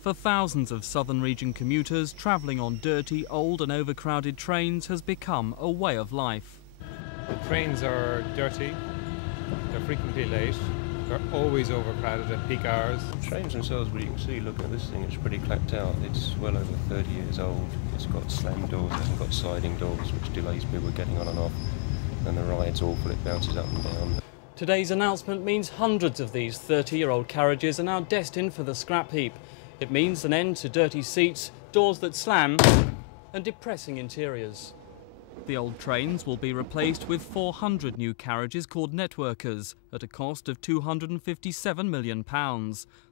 For thousands of Southern Region commuters, travelling on dirty, old and overcrowded trains has become a way of life. The trains are dirty, they're frequently late, they're always overcrowded at peak hours. The trains themselves, well, you can see, looking at this thing, it's pretty clapped out. It's well over 30 years old. It's got slam doors, it hasn't got sliding doors, which delays people getting on and off. And the ride's awful, it bounces up and down. Today's announcement means hundreds of these 30-year-old carriages are now destined for the scrap heap. It means an end to dirty seats, doors that slam and depressing interiors. The old trains will be replaced with 400 new carriages called networkers at a cost of £257 million.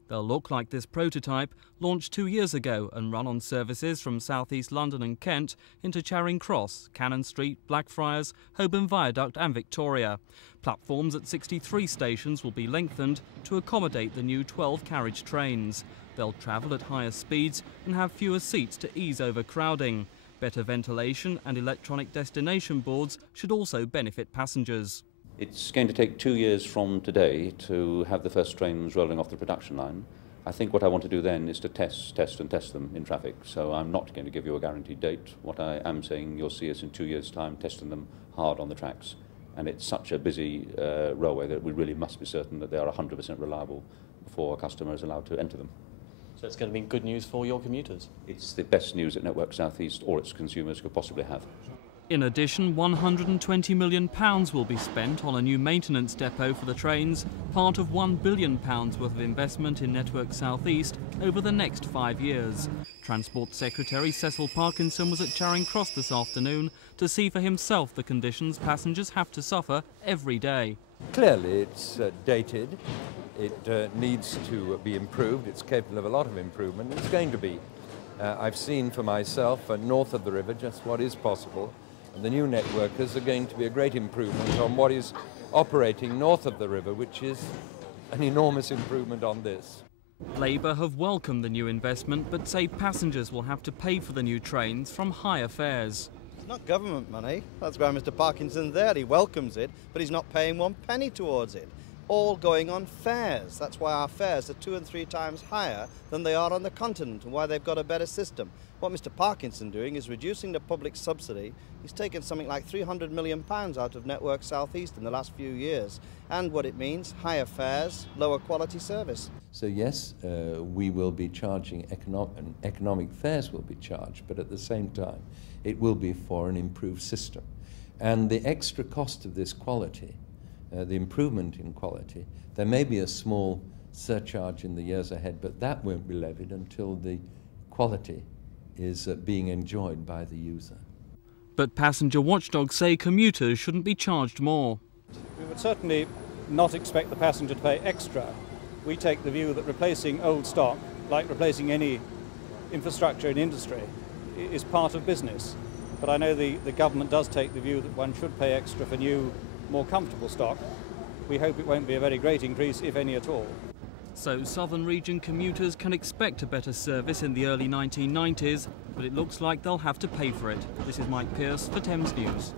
They'll look like this prototype, launched 2 years ago and run on services from South East London and Kent into Charing Cross, Cannon Street, Blackfriars, Holborn Viaduct and Victoria. Platforms at 63 stations will be lengthened to accommodate the new 12-carriage trains. They'll travel at higher speeds and have fewer seats to ease overcrowding. Better ventilation and electronic destination boards should also benefit passengers. It's going to take 2 years from today to have the first trains rolling off the production line. I think what I want to do then is to test them in traffic. So I'm not going to give you a guaranteed date. What I am saying, you'll see us in 2 years' time testing them hard on the tracks. And it's such a busy railway that we really must be certain that they are 100% reliable before a customer is allowed to enter them. So it's going to be good news for your commuters? It's the best news that Network South East or its consumers could possibly have. In addition, £120 million will be spent on a new maintenance depot for the trains, part of £1 billion worth of investment in Network South East over the next 5 years. Transport Secretary Cecil Parkinson was at Charing Cross this afternoon to see for himself the conditions passengers have to suffer every day. Clearly it's dated, it needs to be improved, it's capable of a lot of improvement, it's going to be. I've seen for myself north of the river just what is possible. And the new networkers are going to be a great improvement on what is operating north of the river, which is an enormous improvement on this. Labour have welcomed the new investment, but say passengers will have to pay for the new trains from higher fares. It's not government money. That's why Mr. Parkinson's there. He welcomes it, but he's not paying 1 penny towards it. All going on fares. That's why our fares are 2 and 3 times higher than they are on the continent and why they've got a better system. What Mr. Parkinson doing is reducing the public subsidy. He's taken something like £300 million out of Network South East in the last few years. And what it means, higher fares, lower quality service. So yes, we will be charging economic fares will be charged, but at the same time it will be for an improved system. And the extra cost of this quality, the improvement in quality, there may be a small surcharge in the years ahead, but that won't be levied until the quality is being enjoyed by the user. But passenger watchdogs say commuters shouldn't be charged more. We would certainly not expect the passenger to pay extra. We take the view that replacing old stock, like replacing any infrastructure in industry, is part of business. But I know the government does take the view that one should pay extra for new, more comfortable stock. We hope it won't be a very great increase, if any at all. So Southern Region commuters can expect a better service in the early 1990s, but it looks like they'll have to pay for it. This is Mike Pearce for Thames News.